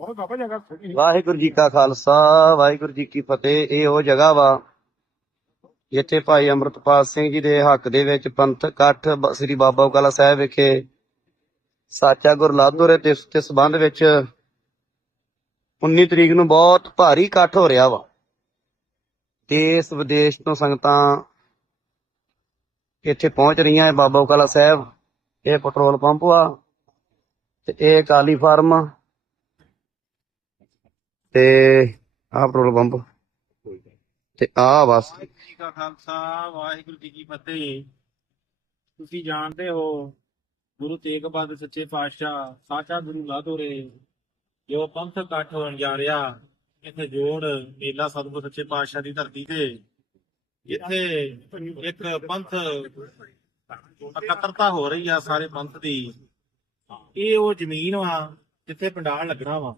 ਵਾਹਿਗੁਰੂ ਜੀ ਕਾ ਖਾਲਸਾ, ਵਾਹਿਗੁਰੂ ਜੀ ਕੀ ਫਤਿਹ, ਇਹ ਉਹ ਜਗ੍ਹਾ ਵਾ ਜਿੱਥੇ ਭਾਈ ਅੰਮ੍ਰਿਤਪਾਲ ਸਿੰਘ ਜੀ ਦੇ ਹੱਕ ਦੇ ਵਿੱਚ ਪੰਥ ਇਕੱਠ ਸ੍ਰੀ ਬਾਬਾ ਬਕਾਲਾ ਸਾਹਿਬ ਵਿਖੇ ਸਾਚਾ ਗੁਰਲਾਦੋਰੇ ਤੇ ਤੇ ਸਬੰਧ ਵਿੱਚ 19 ਤਰੀਕ ਨੂੰ ਬਹੁਤ ਭਾਰੀ ਇਕੱਠ ਹੋ ਰਿਹਾ ਵਾ। ਦੇਸ਼ ਵਿਦੇਸ਼ ਤੋਂ ਸੰਗਤਾਂ ਇੱਥੇ ਪਹੁੰਚ ਰਹੀਆਂ ਹੈ ਬਾਬਾ ਬਕਾਲਾ ਸਾਹਿਬ, ਇਹ ਪੈਟਰੋਲ ਪੰਪ ਆ ਤੇ ਇਹ ਕਾਲੀ ਫਾਰਮ ਤੇ ਆਹ ਪੈਟਰੋਲ ਪੰਪ। ਤੇ ਆ ਬਸ। ਵਾਹਿਗੁਰੂ ਜੀ ਕਾ ਖਾਲਸਾ ਵਾਹਿਗੁਰੂ ਜੀ ਕੀ ਫਤਿਹ। ਤੁਸੀਂ ਜਾਣਦੇ ਹੋ ਗੁਰੂ ਤੇਗ ਬਹਾਦਰ ਸੱਚੇ ਪਾਤਸ਼ਾਹ ਸਾਚਾ ਗੁਰੂ ਲਾਦੋਰੇ ਜੋ ਪੰਥ ਇਕੱਠ ਹੋਣ ਜਾ ਰਿਹਾ ਇੱਥੇ ਜੋੜ ਮੇਲਾ ਸਤਿਗੁਰ ਸੱਚੇ ਪਾਤਸ਼ਾਹ ਦੀ ਧਰਤੀ ਤੇ। ਇੱਥੇ ਇੱਕ ਪੰਥ ਇਕੱਤਰਤਾ ਹੋ ਰਹੀ ਆ ਸਾਰੇ ਪੰਥ ਦੀ। ਇਹ ਉਹ ਜ਼ਮੀਨ ਵਾ ਜਿੱਥੇ ਪੰਡਾਲ ਲੱਗਣਾ ਵਾ।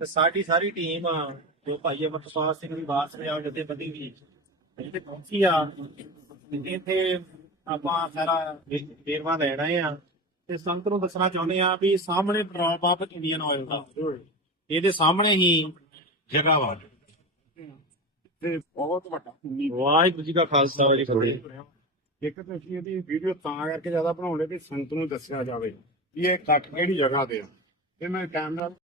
ਤੇ ਸਾਡੀ ਸਾਰੀ ਟੀਮ ਜੋ ਭਾਈ ਅਮਰਪਾਲ ਸਿੰਘ ਦੀ ਬਾਤ ਰਿਹਾ ਜਥੇਬੰਦੀ ਵੀ ਇੱਥੇ ਪਹੁੰਚੀ ਆ ਇੱਥੇ ਆਪਾਂ ਸਾਰਾ ਵੇਰਵਾ ਲੈਣਾ ਆ। ਤੇ ਸੰਤ ਨੂੰ ਦੱਸਣਾ ਚਾਹੁੰਦੇ ਆ ਵੀ ਸਾਹਮਣੇ ਪੈਟਰੋਲ ਪੰਪ ਇੰਡੀਅਨ ਆਇਲ ਦਾ। ਇਹਦੇ ਸਾਹਮਣੇ ਹੀ ਜਗ੍ਹਾ ਵਾ। ਤੇ ਬਹੁਤ ਵੱਡਾ। ਵਾਹਿਗੁਰੂ ਜੀ ਕਾ ਖਾਲਸਾ ਵਾਹਿਗੁਰੂ ਜੀ ਇੱਕ ਤਾਂ ਅਸੀਂ ਇਹਦੀ ਵੀਡੀਓ ਤਾਂ ਕਰਕੇ ਜ਼ਿਆਦਾ ਬਣਾਉਂਦੇ ਵੀ ਸੰਤ ਨੂੰ ਦੱਸਿਆ ਜਾਵੇ ਵੀ ਇਹ ਇਕੱਠ ਕਿਹੜੀ ਜਗ੍ਹਾ ਤੇ ਆ। ਤੇ ਮੈਂ ਕੈਮਰਾ